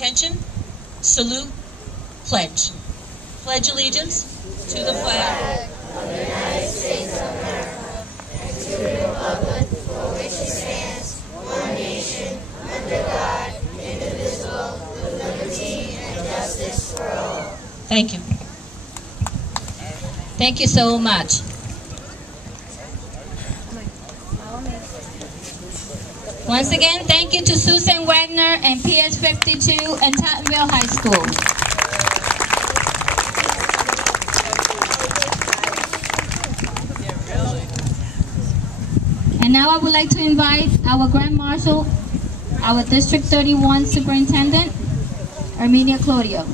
Attention, salute, pledge. Pledge allegiance to the flag of the United States of America and to the republic for which it stands, one nation, under God, indivisible, with liberty and justice for all. Thank you. Thank you so much. Once again, thank you to Susan Wagner and PS 52 and Tottenville High School. And now I would like to invite our Grand Marshal, our District 31 Superintendent, Armenia Claudio.